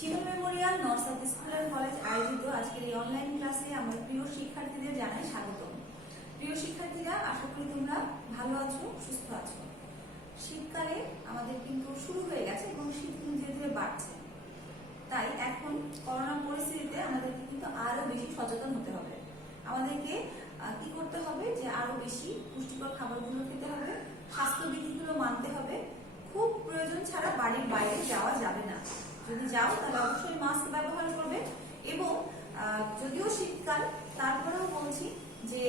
Shimul memorial north south school and college আয়োজিত আজকের এই অনলাইন ক্লাসে আমার প্রিয় শিক্ষার্থীদের জানাই স্বাগতম। প্রিয় শিক্ষার্থীরা, আশা করি তোমরা ভালো আছো, সুস্থ আছো। শীতকালে আমাদের কিন্তু শুরু হয়ে গেছে এবং শীত কিন্তু ধীরে ধীরে বাড়ছে। তাই এখন করোনা পরিস্থিতিতে আমাদেরকে কিন্তু আরো বেশি সচেতন হতে হবে। আমাদেরকে কি করতে হবে যে আরো বেশি পুষ্টিকর খাবারগুলো খেতে হবে, স্বাস্থ্যবিধিগুলো মানতে হবে। খুব প্রয়োজন ছাড়া বাড়ির বাইরে যাওয়া যাবে না। যদি যাও তাহলে অবশ্যই মাস্ক ব্যবহার করবে এবং যদিও শীতকাল তারপরেও বলছি যে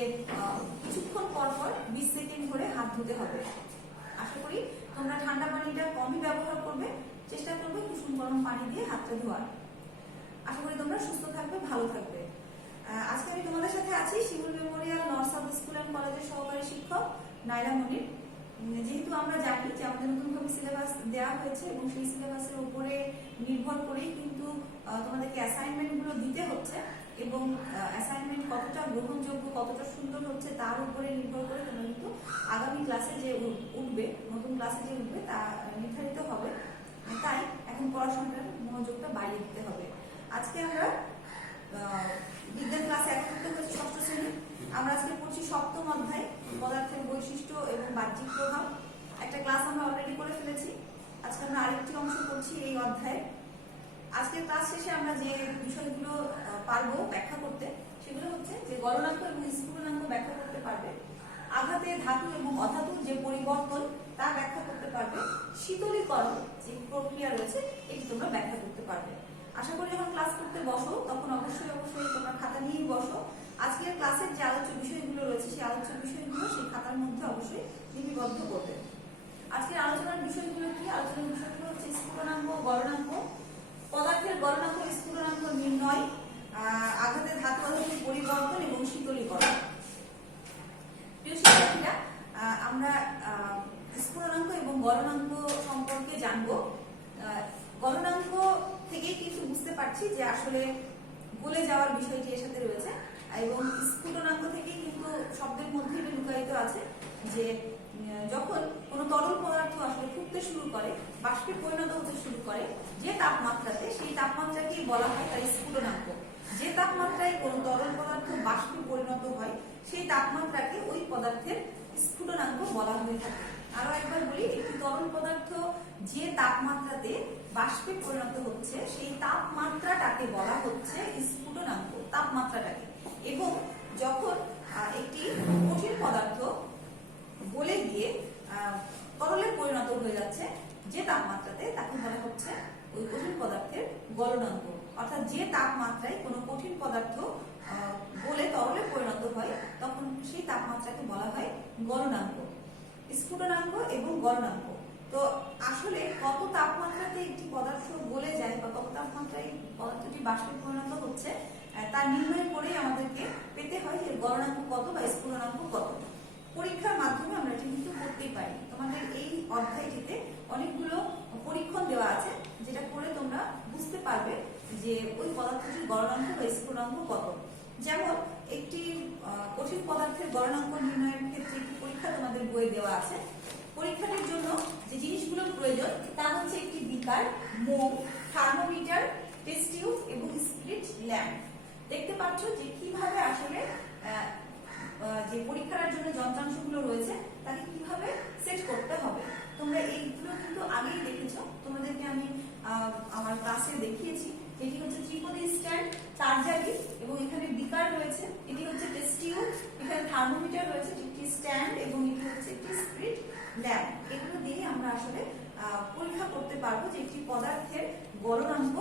কিছুক্ষণ পর পর 20 সেকেন্ড করে হাত ধুতে হবে। আশা করি তোমরা ঠান্ডা পানিটা কমই ব্যবহার করবে, চেষ্টা করবে কুসুম গরম পানি দিয়ে হাতটা ধোয়ার। আশা করি তোমরা সুস্থ থাকবে, ভালো থাকবে। আজকে আমি তোমাদের সাথে আছি Shimul memorial north south school and কলেজের সহকারী শিক্ষক নাইলা মনির। যেহেতু আমরা জানি যে আমাদের নতুনভাবে সিলেবাস দেওয়া হয়েছে এবং সেই সিলেবাসের উপরে নির্ভর করেই কিন্তু তোমাদেরকে অ্যাসাইনমেন্ট গুলো দিতে হচ্ছে এবং অ্যাসাইনমেন্ট কতটা গ্রহণযোগ্য, কতটা সুন্দর হচ্ছে তার উপরে নির্ভর করে তোমরা কিন্তু আগামী ক্লাসে যে উঠবে, নতুন ক্লাসে যে উঠবে তা নির্ধারিত হবে। তাই এখন পড়াশোনাটার মনোযোগটা বাড়িয়ে দিতে হবে। আজকে আমরা বিজ্ঞান ক্লাসে একত্রিত হয়েছে ষষ্ঠ শ্রেণী। আমরা আজকে পড়ছি সপ্তম অধ্যায় পদার্থের বৈশিষ্ট্য এবং বাহ্যিক প্রভাব। একটা ক্লাস আমরা অলরেডি করে ফেলেছি। আজকে আমরা আরেকটি অংশ করছি এই অধ্যায়ে। আজকের ক্লাস শেষে আমরা যে বিষয়গুলো পারবো ব্যাখ্যা করতে সেগুলো হচ্ছে যে গলনাঙ্ক এবং স্ফুটনাঙ্ক ব্যাখ্যা করতে পারবে, আঘাতে ধাতু এবং অধাতুর যে পরিবর্তন তা ব্যাখ্যা করতে পারবে, শীতলীকরণ যে প্রক্রিয়া রয়েছে এটি তোমরা ব্যাখ্যা করতে পারবে। আশা করি যখন ক্লাস করতে বসো তখন অবশ্যই তোমরা খাতা নিয়েই বসো। আজকের ক্লাসের যে আলোচ্য বিষয়গুলো রয়েছে সেই আলোচ্য বিষয়গুলো সেই খাতার মধ্যে অবশ্যই লিপিবদ্ধ করবে। আজকের আলোচনার বিষয়গুলো কি? আলোচনার বিষয়গুলো হচ্ছে স্ফুটনাঙ্ক, গলনাঙ্ক, পদার্থের গলনাঙ্ক, স্ফুটনাঙ্ক নির্ণয়, আঘাতে ধাতু অধাতুর পরিবর্তন এবং শীতলীকরণ। প্রিয় শিক্ষার্থীরা, আমরা স্ফুটনাঙ্ক এবং গলনাঙ্ক সম্পর্কে জানবো। গলনাঙ্ক থেকেই কিন্তু বুঝতে পারছি যে আসলে গলে যাওয়ার বিষয়টি এর সাথে রয়েছে এবং স্ফুটনাঙ্ক থেকেই কিন্তু শব্দের মধ্যে এটা লুকায়িত আছে যে যখন কোনো তরল পদার্থ আসলে ফুটতে শুরু করে, বাষ্পে পরিণত হতে শুরু করে যে তাপমাত্রাতে, সেই তাপমাত্রাকেই বলা হয় তার স্ফুটনাঙ্ক। যে তাপমাত্রায় কোনো তরল পদার্থ বাষ্পে পরিণত হয় সেই তাপমাত্রাকে ওই পদার্থের স্ফুটনাঙ্ক বলা হয়ে থাকে। আরো একবার বলি, একটি তরল পদার্থ যে তাপমাত্রাতে বাষ্পে পরিণত হচ্ছে সেই তাপমাত্রাটাকে বলা হচ্ছে স্ফুটনাঙ্ক, তাপমাত্রাটাকে। এবং যখন একটি কঠিন পদার্থ গলে গিয়ে তরলে পরিণত হয়ে যাচ্ছে যে তাপমাত্রাতে, তাকে বলা হচ্ছে ওই কঠিন পদার্থের গলনাঙ্ক। অর্থাৎ যে তাপমাত্রায় কোনো কঠিন পদার্থ গলে তরলে পরিণত হয় তখন সেই তাপমাত্রাকে বলা হয় গলনাঙ্ক। স্ফুটনাঙ্ক এবং গলনাঙ্ক, তো আসলে কত তাপমাত্রাতে একটি পদার্থ গলে যায় বা কত তাপমাত্রায় পদার্থটি বাষ্পে পরিণত হচ্ছে তা নির্ণয় করেই আমাদেরকে পেতে হয় যে গলনাঙ্ক কত বা স্ফুটনাঙ্ক কত। পরীক্ষার মাধ্যমে আমরা এটি কিন্তু করতেই পারি। তোমাদের এই অধ্যায়টিতে অনেকগুলো পরীক্ষণ দেওয়া আছে, যেটা করে তোমরা বুঝতে পারবে যে ওই পদার্থটির গলনাঙ্ক বা স্ফুটনাঙ্ক কত। যেমন একটি কঠিন পদার্থের গলনাঙ্ক নির্ণয়ের ক্ষেত্রে একটি পরীক্ষা তোমাদের বইয়ে দেওয়া আছে। পরীক্ষাটির জন্য যে জিনিসগুলো প্রয়োজন তা হচ্ছে একটি বিকার, মোম, থার্মোমিটার, টেস্ট টিউব এবং স্পিরিট ল্যাম্প। দেখতে পাচ্ছ যে কিভাবে আসলে যে পরীক্ষার জন্য যন্ত্রাংশগুলো রয়েছে তাকে কিভাবে সেট করতে হবে। তোমরা এইগুলো কিন্তু আগেই দেখেছো, তোমাদেরকে আমি আমার ক্লাসে দেখিয়েছি। এটি হচ্ছে ত্রিপদী স্ট্যান্ড, তারজালি, এবং এখানে বিকার রয়েছে, এটি হচ্ছে টেস্ট টিউব, এখানে থার্মোমিটার রয়েছে, একটি স্ট্যান্ড এবং এটি হচ্ছে একটি স্পিরিট ল্যাম্প। এগুলো দিয়ে আমরা আসলে পরীক্ষা করতে পারবো যে একটি পদার্থের গলনাঙ্ক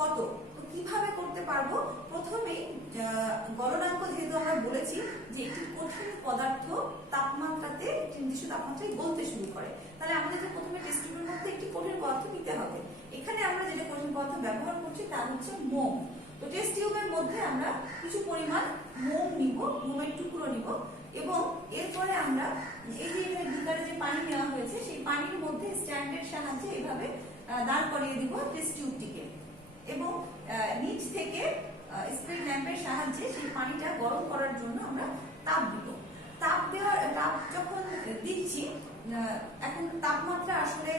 কত। তো কিভাবে করতে পারবো? প্রথমেই গলনাঙ্ক যেহেতু আমরা বলেছি যে একটি কঠিন পদার্থ তাপমাত্রাতে, একটি নির্দিষ্ট তাপমাত্রায় গলতে শুরু করে, তাহলে আমাদেরকে প্রথমে টেস্ট টিউবের মধ্যে একটি কঠিন পদার্থ নিতে হবে। এখানে আমরা যেটা কঠিন পদার্থ ব্যবহার করছি তা হচ্ছে মোম। তো টেস্ট টিউবের মধ্যে আমরা কিছু পরিমাণ মোম নিব, মোমের টুকরো নিব এবং এরপরে আমরা এই যে বিকারে যে পানি নেওয়া হয়েছে সেই পানির মধ্যে স্ট্যান্ডের সাহায্যে এভাবে দাঁড় করিয়ে দিব টেস্ট টিউবটিকে এবং নিচ থেকে স্পিরিট ল্যাম্পের সাহায্যে সেই পানিটা গরম করার জন্য আমরা তাপ দিব। তাপ যখন দিচ্ছি, এখন তাপমাত্রা আসলে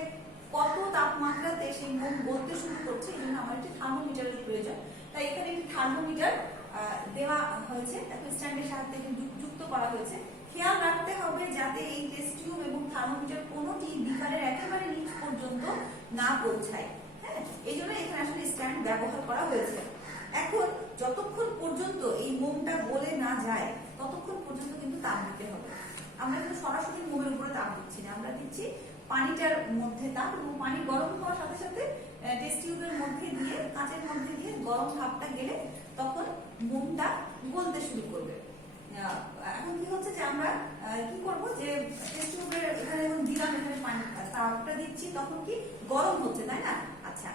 কত তাপমাত্রাতে সেই মোম গলতে বলতে শুরু করছে, এই জন্য আমার একটি থার্মোমিটারের প্রয়োজন। তাই এখানে একটি থার্মোমিটার দেওয়া হয়েছে, তাকে স্ট্যান্ডের সাহায্যে যুক্ত করা হয়েছে। খেয়াল রাখতে হবে যাতে এই টেস্ট টিউব এবং থার্মোমিটার কোনোটি বিকারের একেবারে নিচ পর্যন্ত না পৌঁছায়। হ্যাঁ, এই জন্য এখানে আসলে স্ট্যান্ড ব্যবহার করা হয়েছে। এখন যতক্ষণ পর্যন্ত এই মোমটা গলে না যায় ততক্ষণ পর্যন্ত কিন্তু তাপ দিতে হবে। আমরা কিন্তু সরাসরি মোমের উপরে তাপ দিচ্ছি না, আমরা দিচ্ছি পানিটার মধ্যে তাপ, এবং পানি গরম হওয়ার সাথে সাথে টেস্ট টিউবের মধ্যে দিয়ে, কাঁচের মধ্যে দিয়ে গরম ভাবটা গেলে তখন মোমটা গলতে শুরু করবে। এখন কি হচ্ছে যে আমরা কি করব, যে টেস্ট টিউবের এখানে যখন দিলাম, এখানে পানি তাপটা দিচ্ছি, তখন কি গরম হচ্ছে, তাই না? আচ্ছা,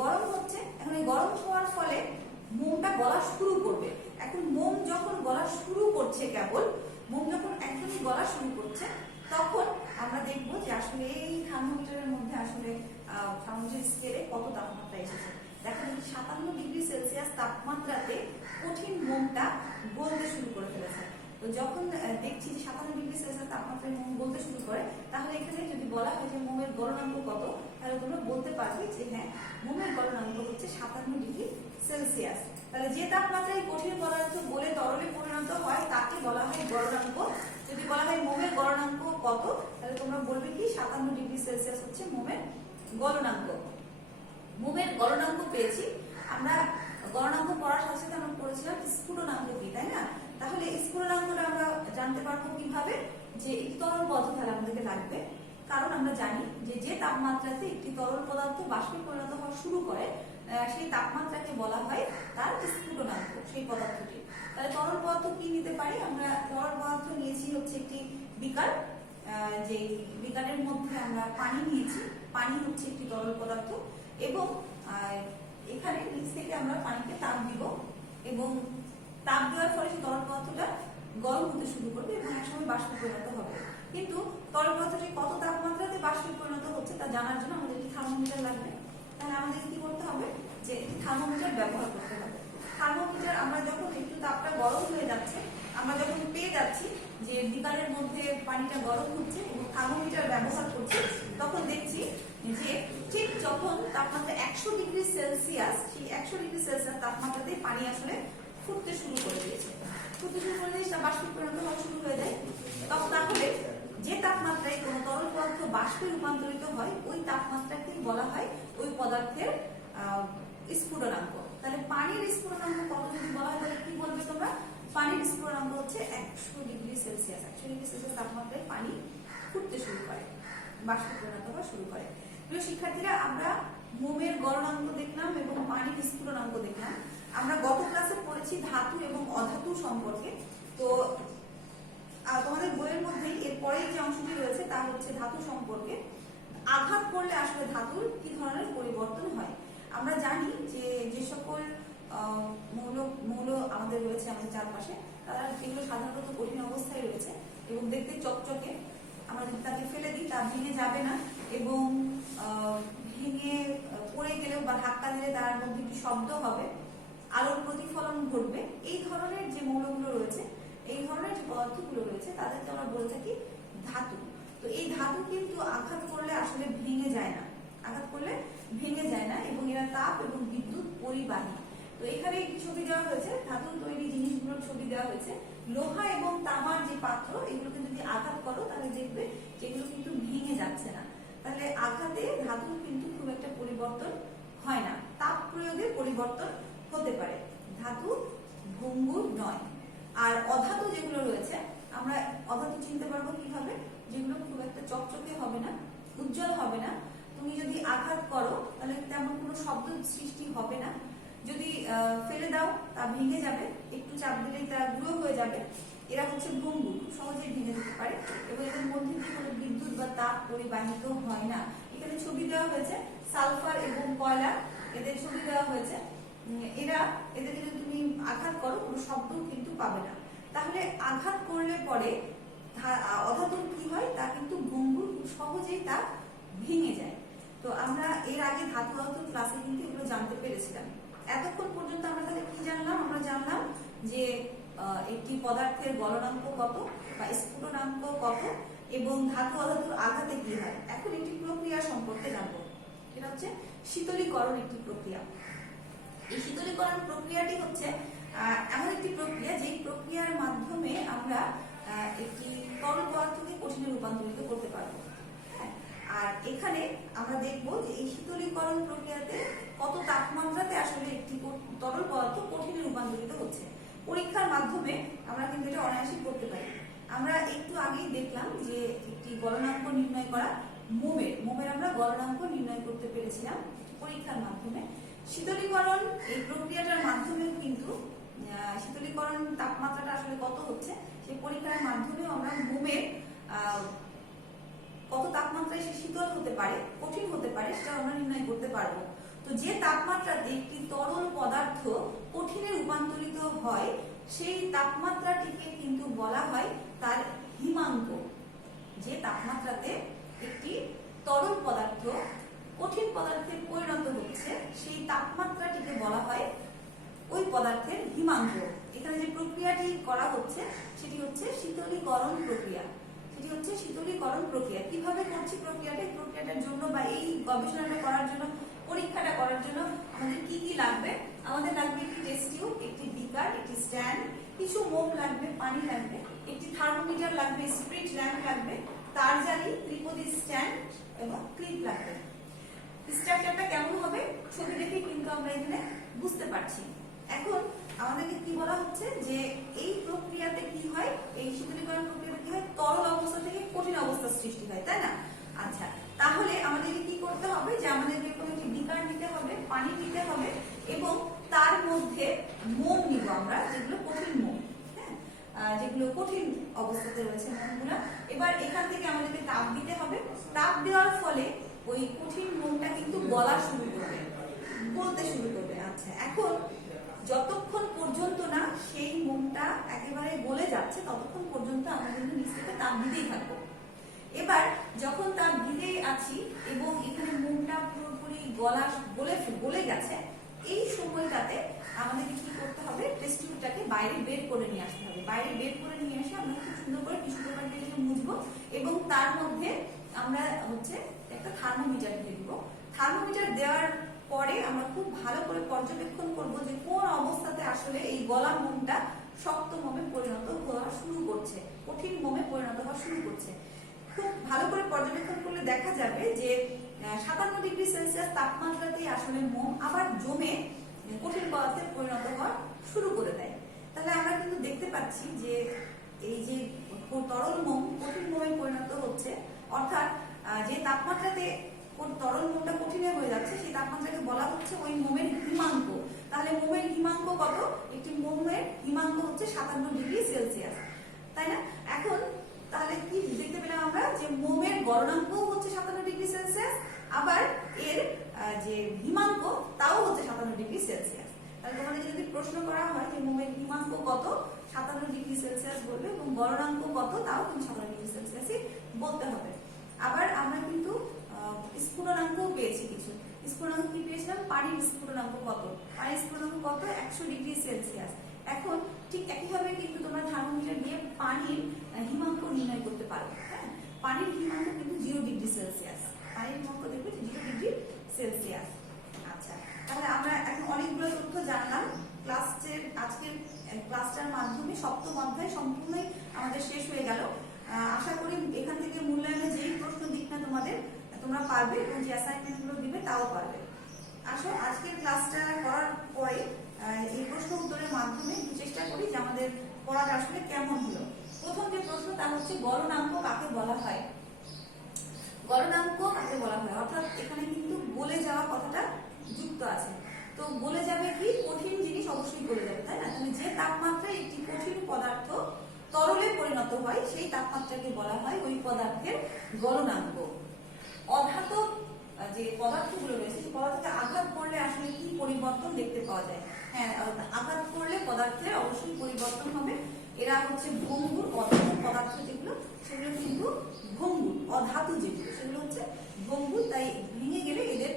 গরম হচ্ছে। এখন এই গরম হওয়ার ফলে মোমটা গলা শুরু করবে। এখন মোম যখন গলা শুরু করছে, কেবল মোম যখন একদমই গলা শুরু করছে, তখন আমরা দেখবো যে আসলে এই থার্মোমিটারের মধ্যে আসলে থার্মোমিটার স্কেলে কত তাপমাত্রা এসেছে। দেখা যাচ্ছে 57°C তাপমাত্রাতে কঠিন মোমটা গলতে শুরু করে ফেলেছে। তো যখন দেখছি যে 57°C তাপমাত্রায় মোম গলতে শুরু করে, তাহলে এখানে যদি বলা হয় যে মোমের গলনাঙ্ক কত, তাহলে তোমরা বলতে পারবে যে হ্যাঁ, মোমের গলনাঙ্ক হচ্ছে 57°C। তাহলে যে তাপমাত্রায় কঠিন পদার্থ গলে তরলে পরিণত হয় তাকে বলা হয় গলনাঙ্ক। যদি বলা হয় মোমের গলনাঙ্ক কত, তাহলে তোমরা বলবে কি 57°C হচ্ছে মোমের গলনাঙ্ক। মোমের গলনাঙ্ক পেয়েছি আমরা। গলনাঙ্ক পড়ার সাথে সাথে আমরা পড়েছিলাম স্ফুটনাঙ্ক কি, তাই না? তাহলে স্ফুটনাঙ্কটা আমরা জানতে পারবো কিভাবে, যে একটি তরল পদার্থ তাহলে আমাদেরকে লাগবে। কারণ আমরা জানি যে যে তাপমাত্রাতে একটি তরল পদার্থ বাষ্পে পরিণত হওয়া শুরু করে, সেই তাপমাত্রাকে বলা হয় তার স্ফুটনাঙ্ক, সেই পদার্থটি। তাহলে তরল পদার্থ কি নিতে পারি আমরা? তরল পদার্থ নিয়েছি হচ্ছে একটি বিকার, যে বিকারের মধ্যে আমরা পানি নিয়েছি। পানি হচ্ছে একটি তরল পদার্থ, এবং এখানে নিচ থেকে আমরা পানিকে তাপ দিব, এবং তাপ দেওয়ার ফলে সেই তরল পদার্থটা গরম হতে শুরু করবে এবং একসময় বাষ্পে পরিণত হবে। কিন্তু তরল পদার্থটি কত তাপমাত্রাতে বাষ্পে পরিণত হচ্ছে তা জানার জন্য আমাদের একটি থার্মোমিটার লাগবে। তাহলে আমাদের কি করতে হবে, যে থার্মোমিটার ব্যবহার করতে হবে। থার্মোমিটার আমরা যখন একটু তাপটা গরম হয়ে যাচ্ছে, আমরা যখন পেয়ে যাচ্ছি যে বিকারের মধ্যে পানিটা গরম হচ্ছে এবং থার্মোমিটার ব্যবহার করছি, তখন দেখছি যে ঠিক যখন তাপমাত্রা 100°C, সেই 100°C তাপমাত্রাতে পানি আসলে ফুটতে শুরু করে দিয়েছে। ফুটতে শুরু করে দিয়েছে, বাষ্পে পরিণত হওয়া শুরু হয়ে যায়। তখন তাহলে যে তাপমাত্রায় কোনো তরল পদার্থ বাষ্পে রূপান্তরিত হয়, ওই তাপমাত্রাকে বলা হয় ওই পদার্থের স্ফুটনাঙ্ক। তাহলে পানির স্ফুটনাঙ্ক কত যদি বলা হয়, তাহলে কি বলবে তোমরা? পানির স্ফুটনাঙ্ক হচ্ছে 100°C। 100°C তাপমাত্রায় পানি ফুটতে শুরু করে, বাষ্পে পরিণত হওয়া শুরু করে। প্রিয় শিক্ষার্থীরা, আমরা মোমের গলনাঙ্ক দেখলাম এবং পানির স্ফুটনাঙ্ক দেখলাম। আমরা গত ক্লাসে পড়েছি ধাতু এবং অধাতু সম্পর্কে। তো তোমাদের বইয়ের মধ্যে এরপরে যে অংশটি রয়েছে তা হচ্ছে ধাতু সম্পর্কে। আঘাত করলে আসলে ধাতুর কি ধরনের পরিবর্তন হয়। আমরা জানি যে যে সকল মৌল আমাদের রয়েছে আমাদের চারপাশে, তারা এগুলো সাধারণত কঠিন অবস্থায় রয়েছে এবং দেখতে চকচকে। আমরা যদি তাকে ফেলে দিই, তা ভেঙে যাবে না, এবং ভেঙে পড়ে গেলেও বা ধাক্কা দিলে তার মধ্যে একটি শব্দ হবে, আলোর প্রতিফলন ঘটবে। এই ধরনের যে মৌলগুলো রয়েছে, এই ধরনের যে পদার্থগুলো রয়েছে, তাদেরকে আমরা বলে থাকি ধাতু। তো এই ধাতু কিন্তু আঘাত করলে আসলে ভেঙে যায় না, আঘাত করলে ভেঙে যায় না, এবং এরা তাপ এবং বিদ্যুৎ পরিবাহী। তো এখানে একটি ছবি দেওয়া হয়েছে, ধাতুর তৈরি জিনিসগুলোর ছবি দেওয়া হয়েছে। লোহা এবং তামার যে পাত্র, এগুলোকে যদি আঘাত করো তাহলে দেখবে যেগুলো কিন্তু ভেঙে যাচ্ছে না। তাহলে আঘাতে ধাতুর কিন্তু খুব একটা পরিবর্তন হয় না, তাপ প্রয়োগে পরিবর্তন হতে পারে, ধাতু ভঙ্গুর নয়। আর অধাতু যেগুলো রয়েছে, আমরা অধাতু চিনতে পারবো কিভাবে? যেগুলো খুব একটা চকচকে হবে না, উজ্জ্বল হবে না। তুমি যদি আঘাত করো তাহলে তেমন কোনো শব্দ সৃষ্টি হবে না। যদি ফেলে দাও তা ভেঙে যাবে, একটু চাপ দিলেই তা গুঁড়ো হয়ে যাবে। এরা হচ্ছে ভঙ্গুর, খুব সহজেই ভেঙে যেতে পারে, এবং এদের মধ্যে দিয়ে কোনো বিদ্যুৎ বা তাপ পরিবাহিত হয় না। এখানে ছবি দেওয়া হয়েছে সালফার এবং কয়লা, এদের ছবি দেওয়া হয়েছে। এদেরকে যদি তুমি আঘাত করো কোনো শব্দ কিন্তু পাবে না। তাহলে আঘাত করলে পরে অধাতুর কি হয়, তা কিন্তু ভঙ্গুর, খুব সহজেই তা ভেঙে যায়। তো আমরা এর আগে ধাতু অধাতুর ক্লাসে কিন্তু এগুলো জানতে পেরেছিলাম। এতক্ষণ পর্যন্ত আমরা তাহলে কি জানলাম? আমরা জানলাম যে একটি পদার্থের গলনাঙ্ক কত বা স্ফুটনাঙ্ক কত, এবং ধাতু অধাতুর আঘাতে কি হয়। এখন একটি প্রক্রিয়া সম্পর্কে জানবো, এটা হচ্ছে শীতলীকরণ একটি প্রক্রিয়া। এই শীতলীকরণ প্রক্রিয়াটি হচ্ছে এমন একটি প্রক্রিয়া যেই প্রক্রিয়ার মাধ্যমে আমরা একটি তরল পদার্থকে কঠিনে রূপান্তরিত করতে পারবো। আর এখানে আমরা দেখব যে এই শীতলীকরণ প্রক্রিয়াতে কত তাপমাত্রাতে আসলে একটি তরল পদার্থ কঠিনে রূপান্তরিত হচ্ছে। পরীক্ষার মাধ্যমে আমরা কিন্তু এটা অনায়াসে করতে পারি। আমরা একটু আগেই দেখলাম যে একটি গলনাঙ্ক নির্ণয় করা মোমের আমরা গলনাঙ্ক নির্ণয় করতে পেরেছিলাম পরীক্ষার মাধ্যমে। শীতলীকরণ এই প্রক্রিয়াটার মাধ্যমে কিন্তু শীতলীকরণ তাপমাত্রাটা আসলে কত হচ্ছে সেই পরীক্ষার মাধ্যমেও আমরা মোমের কত তাপমাত্রায় সে শীতল হতে পারে, কঠিন হতে পারে, সেটা আমরা নির্ণয় করতে পারবো। তো যে তাপমাত্রাতে একটি তরল পদার্থ কঠিনে রূপান্তরিত হয় সেই তাপমাত্রাটিকে কিন্তু বলা হয় তার হিমাঙ্ক। যে তাপমাত্রাতে একটি তরল পদার্থ কঠিন পদার্থে পরিণত হচ্ছে সেই তাপমাত্রাটিকে বলা হয় ওই পদার্থের হিমাঙ্ক। এখানে যে প্রক্রিয়াটি করা হচ্ছে সেটি হচ্ছে শীতলীকরণ প্রক্রিয়া। কিভাবে করছি প্রক্রিয়াটার জন্য বা এই গবেষণাটা করার জন্য, পরীক্ষাটা করার জন্য আমাদের কি কি লাগবে? আমাদের লাগবে একটি টেস্ট টিউব, একটি বিকার, একটি স্ট্যান্ড, কিছু মোম লাগবে, পানি লাগবে, একটি থার্মোমিটার লাগবে, স্পিরিট ল্যাম্প লাগবে, তারজালি, ত্রিপদী স্ট্যান্ড এবং ক্লিপ লাগবে। স্ট্রাকচারটা কেমন হবে ছবি দেখে কিন্তু আমরা এখানে বুঝতে পারছি। এখন আমাদেরকে কি বলা হচ্ছে যে এই প্রক্রিয়াতে কি হয়, এই শীতলীকরণ প্রক্রিয়াতে কি হয়, তরল অবস্থা থেকে কঠিন অবস্থার সৃষ্টি হয়, তাই না? আচ্ছা, তাহলে আমাদেরকে কি করতে হবে যে আমাদেরকে কোনো একটি বিকার নিতে হবে, পানি নিতে হবে এবং তার মধ্যে মোম নিব আমরা, যেগুলো কঠিন মোম, যেগুলো কঠিন অবস্থাতে রয়েছে মোমগুলো। এবার এখান থেকে আমাদেরকে তাপ দিতে হবে। তাপ দেওয়ার ফলে ওই কঠিন মোমটা কিন্তু গলতে শুরু করবে। আচ্ছা, এখন যতক্ষণ পর্যন্ত না সেই মোমটা একেবারে গলে যাচ্ছে ততক্ষণ পর্যন্ত আমরা কিন্তু নিচ থেকে তাপ দিতেই থাকবো। এবার যখন তাপ দিতেই আছি এবং এখানে মোমটা পুরোপুরি গলে গেছে, এই সময়টাতে আমাদেরকে কি করতে হবে, টেস্ট টিউবটাকে বাইরে বের করে নিয়ে আসতে হবে। বাইরে বের করে নিয়ে এসে আমরা খুব সুন্দর করে টিস্যু পেপার দিয়ে মুছবো এবং তার মধ্যে আমরা একটা থার্মোমিটার দিয়ে দিব। থার্মোমিটার দেওয়ার পরে আমরা খুব ভালো করে পর্যবেক্ষণ করব যে কোন অবস্থাতে আসলে এই গলা মোমটা শক্ত মোমে পরিণত হওয়া শুরু করছে, কঠিন মোমে পরিণত হওয়া শুরু করছে। খুব ভালো করে পর্যবেক্ষণ করলে দেখা যাবে যে 57 ডিগ্রি সেলসিয়াস তাপমাত্রাতেই আসলে মোম আবার জমে কঠিন পদার্থে পরিণত হওয়া শুরু করে দেয়। তাহলে আমরা কিন্তু দেখতে পাচ্ছি যে এই যে তরল মোম কঠিন মোমে পরিণত হচ্ছে, অর্থাৎ যে তাপমাত্রাতে তরল মোমটা কঠিনে হয়ে যাচ্ছে সেই তাপমাত্রাকে বলা হচ্ছে ওই মোমের হিমাঙ্ক। তাহলে মোমের হিমাঙ্ক কত? একটি মোমের হিমাঙ্ক হচ্ছে 57 ডিগ্রি সেলসিয়াস, তাই না? এখন তাহলে কি দেখতে পেলাম আমরা যে মোমের গলনাঙ্ক হচ্ছে 57 ডিগ্রি সেলসিয়াস, আবার এর যে হিমাঙ্ক তাও হচ্ছে 57 ডিগ্রি সেলসিয়াস। তাহলে তোমাদের যদি প্রশ্ন করা হয় যে মোমের হিমাঙ্ক কত, 57 ডিগ্রি সেলসিয়াস বলবে এবং গলনাঙ্ক কত, তাও কিন্তু 57 ডিগ্রি সেলসিয়াসই বলতে হবে। আবার আমরা কিন্তু স্ফুটনাঙ্ক পেয়েছি কিছু। স্ফুটনাঙ্ক কি পেয়েছিলাম? পানির স্ফুটনাঙ্ক কত? পানির স্ফুটনাঙ্ক কত? 100 ডিগ্রি সেলসিয়াস। এখন ঠিক একইভাবে কিন্তু তোমরা থার্মোমিটার দিয়ে পানির হিমাঙ্ক নির্ণয় করতে পারো। হ্যাঁ, পানির হিমাঙ্ক কিন্তু 0 ডিগ্রি সেলসিয়াস। পানির হিমাঙ্ক দেখবে 0 ডিগ্রি সেলসিয়াস। আচ্ছা, তাহলে আমরা এখন অনেকগুলো তথ্য জানলাম। আজকের ক্লাসটার মাধ্যমে সপ্তম অধ্যায় সম্পূর্ণই আমাদের শেষ হয়ে গেল। আশা করি এখান থেকে মূল্যায়নের যেই প্রশ্ন দিক না তোমরা পারবে এবং যে অ্যাসাইনমেন্ট গুলো দিবে তাও পারবে। আসো আজকের ক্লাসটা করার পরে এই প্রশ্ন উত্তরের মাধ্যমে চেষ্টা করি যে আমাদের পড়াটা আসলে কেমন হলো। প্রথম যে প্রশ্ন তা হচ্ছে গলনাঙ্ক কাকে বলা হয়? গলনাঙ্ক কাকে বলা হয়, অর্থাৎ এখানে কিন্তু গলে যাওয়া কথাটা যুক্ত আছে। তো গলে যাবে কি? কঠিন জিনিস অবশ্যই গলে যাবে, তাই না? তাহলে যে তাপমাত্রায় একটি কঠিন পদার্থ তরলে পরিণত হয় সেই তাপমাত্রাকে বলা হয় ওই পদার্থের গলনাঙ্ক। অধাতব যে পদার্থগুলো রয়েছে সেই পদার্থকে আঘাত করলে আসলে কি পরিবর্তন দেখতে পাওয়া যায়? হ্যাঁ, আঘাত করলে পদার্থের অবশ্যই পরিবর্তন হবে। এরা হচ্ছে ভঙ্গুর। অধাতু পদার্থ যেগুলো সেগুলো কিন্তু ভঙ্গুর, অধাতু যেগুলো সেগুলো হচ্ছে ভঙ্গুর। তাই ভেঙে গেলে এদের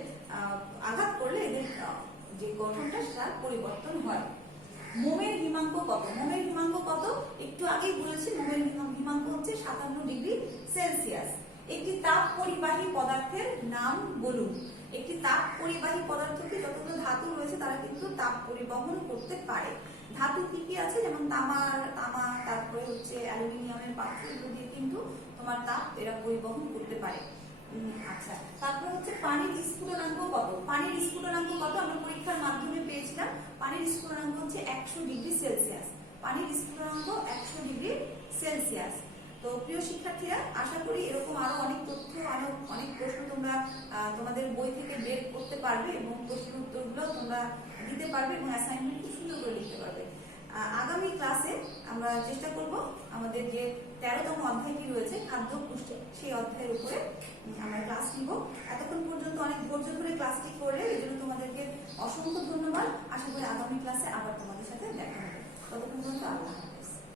আঘাত করলে এদের যে গঠনটা তার পরিবর্তন হয়। মোমের হিমাঙ্ক কত? মোমের হিমাঙ্ক কত? একটু আগেই বলেছি, মোমের হিমাঙ্ক হচ্ছে 57 ডিগ্রি সেলসিয়াস। একটি তাপ পরিবাহী পদার্থের নাম বলুন। একটি তাপ পরিবাহী পদার্থকে যতগুলো ধাতু রয়েছে তারা কিন্তু তাপ পরিবহন করতে পারে। ধাতু কি কি আছে, যেমন তামা, তারপরে হচ্ছে অ্যালুমিনিয়ামের পাত্র, এগুলো দিয়ে কিন্তু তোমার তাপ এরা পরিবহন করতে পারে। আচ্ছা, তারপরে হচ্ছে পানির স্ফুটনাঙ্ক কত? পানির স্ফুটনাঙ্ক কত আমরা পরীক্ষার মাধ্যমে পেয়েছিলাম। পানির স্ফুটনাঙ্ক হচ্ছে 100 ডিগ্রি সেলসিয়াস। পানির স্ফুটনাঙ্ক 100 ডিগ্রি সেলসিয়াস। তো প্রিয় শিক্ষার্থীরা, আশা করি এরকম আরো অনেক তথ্য, আরো অনেক প্রশ্ন তোমরা তোমাদের বই থেকে বের করতে পারবে এবং প্রশ্নের উত্তরগুলো তোমরা দিতে পারবে এবং অ্যাসাইনমেন্ট খুব সুন্দর করে লিখতে পারবে। আগামী ক্লাসে আমরা চেষ্টা করব আমাদের যে 13তম অধ্যায়টি রয়েছে খাদ্য পুষ্টি, সেই অধ্যায়ের উপরে আমরা ক্লাস নিব। এতক্ষণ পর্যন্ত অনেক ধৈর্য ধরে ক্লাসটি করলে এই জন্য তোমাদেরকে অসংখ্য ধন্যবাদ। আশা করি আগামী ক্লাসে আবার তোমাদের সাথে দেখা হবে। ততক্ষণ পর্যন্ত আল্লাহ।